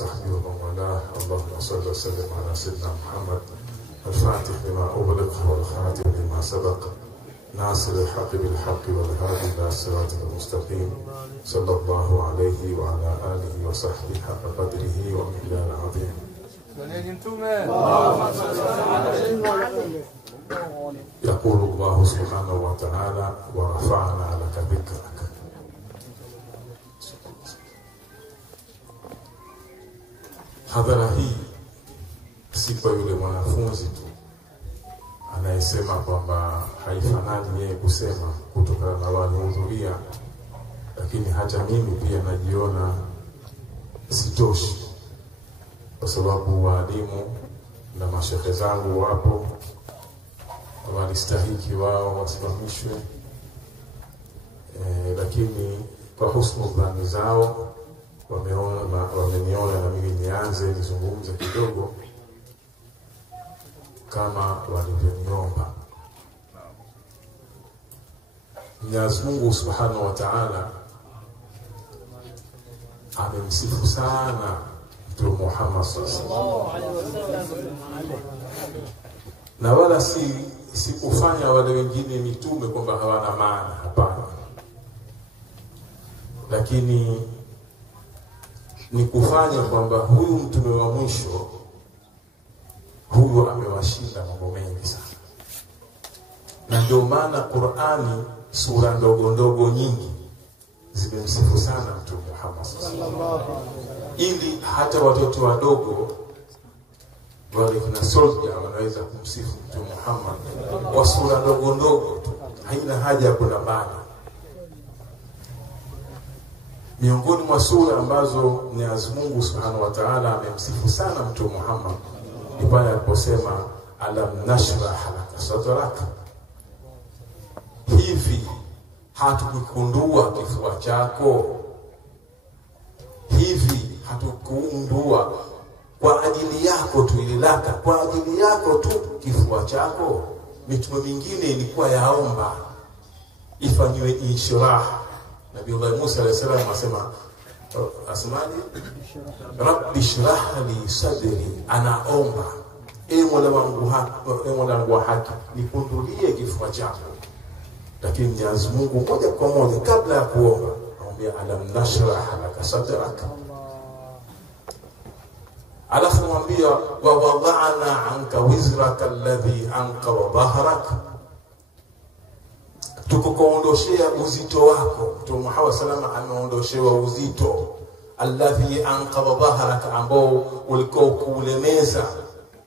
صحبه ومن والاه. اللهم صل وسلم على سيدنا محمد الفاتح لما أغلق والخاتم لما سبق ناصر الحق بالحق والهادي إلى صراطك المستقيم صلى الله عليه وعلى آله وصحبه حق قدره ومقدار عظيم. يقول الله سبحانه وتعالى: ورفعنا لك ذكرك. Hadhara hii si kwa yule mwanafunzi tu anayesema kwamba haifanani yeye kusema kutokana na waliohudhuria, lakini hata mimi pia najiona sitoshi, kwa sababu walimu na mashehe zangu wapo walistahiki wao wasimamishwe, lakini kwa husnu dhani zao wameniona na mimi nianze nizungumze kidogo kama walivyoniomba. Mwenyezi Mungu Subhanahu wa Ta'ala amemsifu sana Mtume Muhammad sallallahu alaihi wasallam, na wala si kufanya wale wengine mitume kwamba hawana maana, hapana, lakini ni kufanya kwamba huyu mtume wa mwisho huyu amewashinda mambo mengi sana. Na ndio maana Qur'ani sura ndogo ndogo nyingi zimemsifu sana Mtume Muhammad sallallahu alaihi wasallam, ili hata watoto wadogo wale kina soldier wanaweza kumsifu Mtume Muhammad kwa sura ndogo ndogo tu, haina haja ya kuna bana. Miongoni mwa sura ambazo Mwenyezi Mungu Subhanahu wa Ta'ala amemsifu sana Mtume Muhammad ni pale aliposema: alam nashrah laka sadraka, hivi hatukukundua kifua chako? Hivi hatukundua kwa ajili yako tu, ile laka kwa ajili yako tu kifua chako? Mitume mingine ilikuwa yaomba ifanywe inshrah. Nabii Musa alayhi salam asema asmaji Rabbi shrah li sadri, anaomba Mola wangu wa haki nikundulie kifua chako. Lakini Mwenyezi Mungu moja kwa moja kabla ya kuomba anamwambia alam nashrah laka sadraka, alafu mwambia wa wada'na anka wizraka alladhi anqadha dhahraka, tukuondoshea uzito wako. Mtume Muhammad sallallahu ameondoshewa uzito alladhi anqadha dhahraka, ambao ulikuwa kuulemeza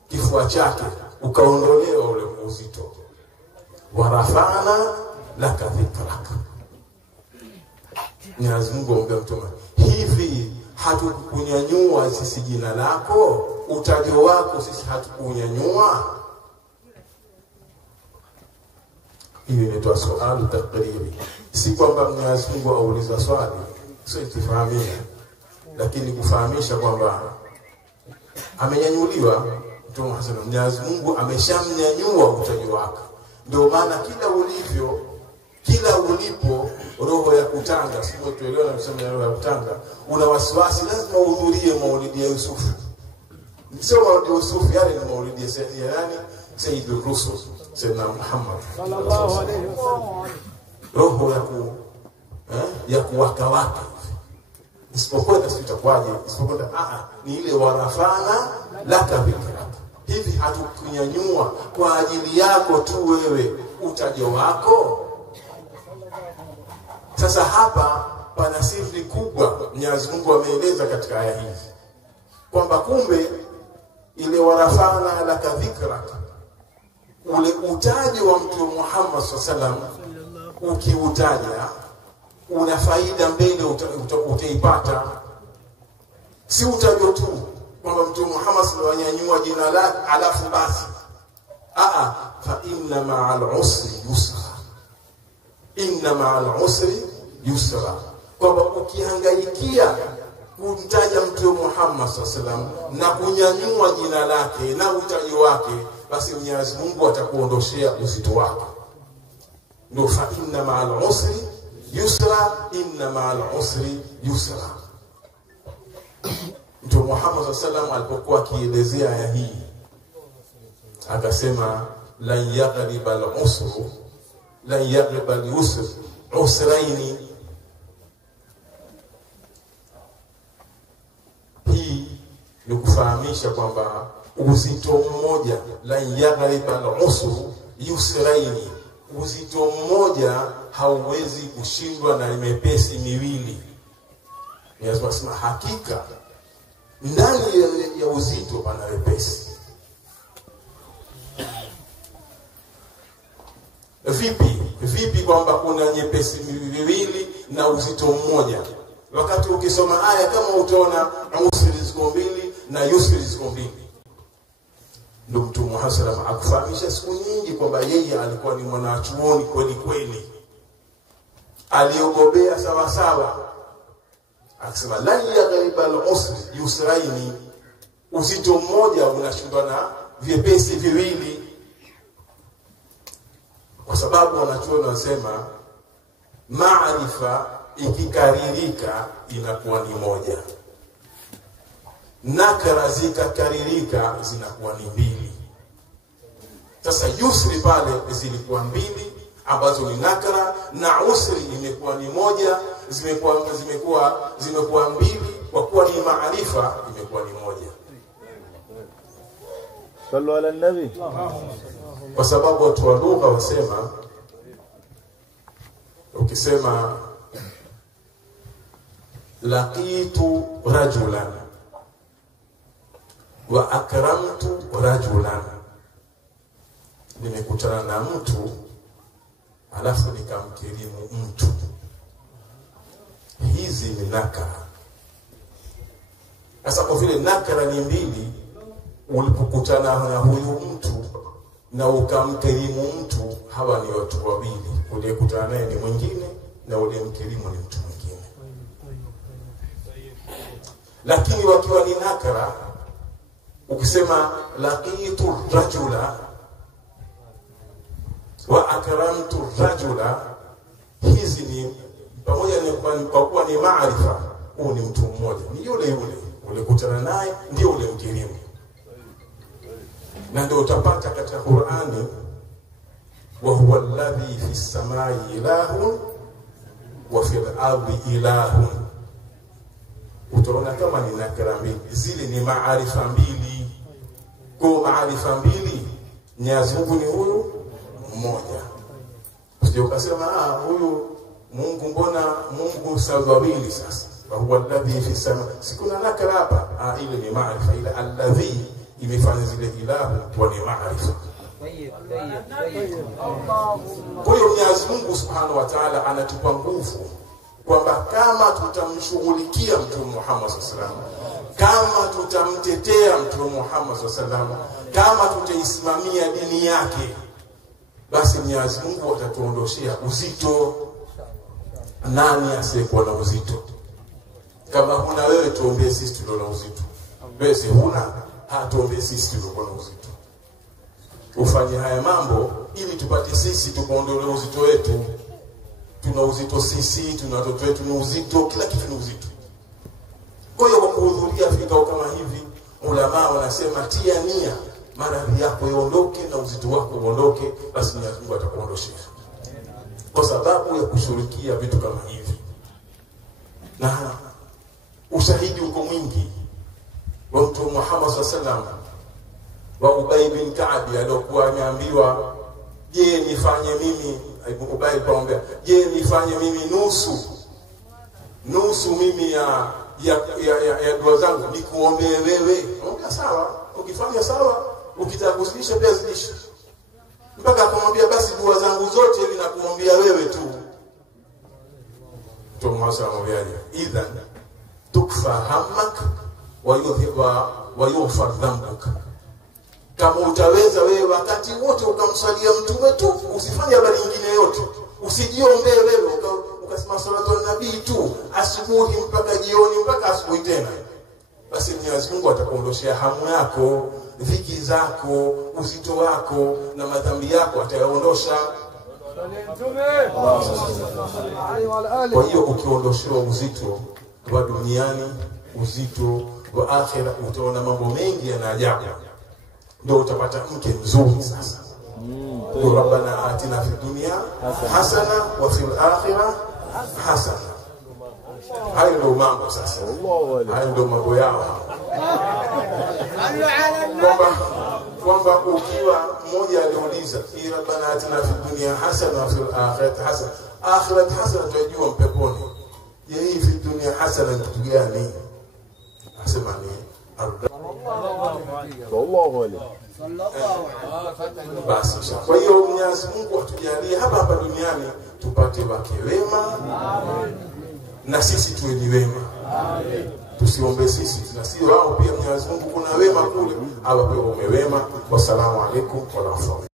kifua chake, ukaondolewa ule uzito. Warafana laka dhikraka, Mwenyezi Mungu amwambia Mtume, hivi hatukunyanyua sisi jina lako, utajo wako sisi hatukunyanyua? Hiyo inaitwa swali takriri. Si kwamba Mwenyezi Mungu auliza swali, sio ikifahamia, lakini kufahamisha kwamba amenyanyuliwa. Mtume Muhammad, Mwenyezi Mungu ameshamnyanyua utajo wako. Ndio maana kila ulipo roho ya kutanga, sio tuelewa na kusema roho ya kutanga, una wasiwasi, lazima uhudhurie maulidi ya Yusuf. Sio maulidi ya Yusuf, yale ni maulidi ya nani? Sayyidul Rusul Sayyidina Muhammad sallallahu alaihi wasallam. Roho ya kuwaka isipokuwa itakuwaje? Isipokuwa ni ile warafana laka dhikraka, hivi hatukunyanyua kwa ajili yako tu wewe utajo wako? Sasa hapa pana siri kubwa Mwenyezi Mungu ameeleza katika aya hizi kwamba kumbe ile warafana laka dhikraka, ule utajo wa Mtume Muhammad sallallahu alaihi wasallam, ukiutaja una faida mbele utaipata. Si utajo tu kwamba Mtume Muhammad sallallahu alaihi wasallam anyanyua jina lake alafu basi. Fa inna ma'al usri yusra, inna ma'al usri yusra, kwamba ukihangaikia kumtaja Mtume Muhammad sallallahu alaihi wasallam na kunyanyua jina lake na utajo wake, basi Mwenyezi Mungu atakuondoshea uzito wako. Ndio fa inna ma'al usri yusra, inna ma'al usri yusra. Mtume Muhammad sallallahu alipokuwa akielezea aya hii akasema la yaghliba al-usru la yaghliba al-usr usraini. Hii ni kufahamisha kwamba uzito mmoja, la yaghliba al-usru yusraini, uzito mmoja hauwezi kushindwa na mepesi miwili. Ninasema hakika ndani ya uzito pana wepesi. Vipi kwamba kuna nyepesi miwili na uzito mmoja? Wakati ukisoma aya kama utaona usri ziko mbili na yusri ziko mbili. Ndio Mtume Muhammad sallallahu alaihi wasallam akufahamisha siku nyingi kwamba yeye alikuwa ni mwanachuoni kweli kweli, aliogobea sawa sawa. Akisema la yaghliba al-usr yusraini, uzito mmoja unashindwa na vyepesi viwili. Kwa sababu wanachuoni wanasema maarifa ikikaririka inakuwa ni moja, nakara zikakaririka zinakuwa ni mbili. Sasa yusri pale zilikuwa mbili ambazo ni nakara, na usri imekuwa ni moja, zimekuwa mbili, kwa kuwa ni maarifa imekuwa ni moja. Sallu ala nabi. Kwa sababu watu wa lugha wasema, ukisema laqitu rajulan wa akramtu rajulan, nimekutana na mtu alafu nikamkirimu mtu, hizi ni nakara. Sasa kwa vile nakara ni mbili, ulipokutana na huyu mtu na ukamkirimu mtu, hawa ni watu wawili, uliyekutana naye ni mwingine na uliyemkirimu ni mtu mwingine. Lakini wakiwa ni nakara, ukisema laqitu rajula wa akramtu rajula, hizi ni pamoja na kwa kuwa ni maarifa, huu ni mtu mmoja, ni yule ulikutana naye ndio ulimkirimu. Na ndio utapata katika Qur'ani, wa huwa alladhi fi samai ilahun wa fil ardi ilahun. Utaona kama ni nakira mbili, zile ni maarifa mbili. Kwa maarifa mbili, Mwenyezi Mungu ni huyu mmoja. Usije ukasema huyu Mungu, mbona Mungu sawawili? Sasa wa huwa alladhi fi samai, sikuna nakira hapa. Ile ni maarifa, ile alladhi imefanya zile ilahu wa ni maarifa. Kwa hiyo Mwenyezi Mungu Subhanahu wa Ta'ala anatupa nguvu kwamba kama tutamshughulikia Mtume Muhammad sallallahu alaihi wasallam, kama tutamtetea Mtume Muhammad sallallahu alaihi wasallam, kama tutaisimamia dini yake, basi Mwenyezi Mungu atatuondoshia uzito. Nani asiyekuwa na uzito? Kama huna wewe, tuombee sisi tulio na uzito. Wewe si huna, tuombee sisi tulio na uzito. Ufanye haya mambo ili tupate sisi tukuondolee uzito wetu. Tuna uzito sisi, tuna watoto wetu ni uzito, kila kitu ni uzito. Kwa hiyo kwa kuhudhuria vikao kama hivi, ulama wanasema tia nia, maradhi yako yaondoke na uzito wako uondoke, basi Mwenyezi Mungu atakuondoshia. Kwa sababu ya kushirikia vitu kama hivi. Na ushahidi uko mwingi wa Mtume Muhammad sallallahu alaihi wasallam, wa Ubay bin Ka'b alikuwa ameambiwa, je, nifanye mimi, Ubay kaomba, je, nifanye mimi nusu mimi ya dua zangu nikuombee wewe? Mwambia sawa, ukifanya sawa, ukitaka pia zidisha. Mpaka akamwambia basi dua zangu zote hivi nakuombea wewe tu. Thomas amwambiaje? Idhan tukfa hammak wa yughfar dhanbuk. Kama utaweza wewe wakati wote ukamsalia mtume tu, usifanye habari nyingine yote, usijiombee wewe ukasema salatu nabii tu asubuhi mpaka jioni mpaka asubuhi tena, basi Mwenyezi Mungu atakuondoshia hamu yako, dhiki zako, uzito wako na madhambi yako atayaondosha. Kwa hiyo ukiondoshewa uzito wa duniani, uzito wa akhira utaona mambo mengi yana ajabu. Ndio utapata mke mzuri sasa. Rabbana atina fid dunya hasana wa fil akhirah hasana. Hayo ndio mambo sasa. Hayo ndio mambo yao. Kwamba ukiwa mmoja aliuliza, Rabbana atina fid dunya hasana wa fil akhirati hasana. Akhirati hasana tunajua peponi. Je, hii fid dunya hasana ni kitu gani? Asema ni sallallahu alayhi basi. Kwa hiyo Mwenyezi Mungu atujalie hapa duniani tupate wake wema. Na sisi tuwe ni wema. Tusiombe sisi na sio wao pia. Mwenyezi Mungu kuna wema kule, awape wema. Wassalamu alaikum wa rahmatullahi.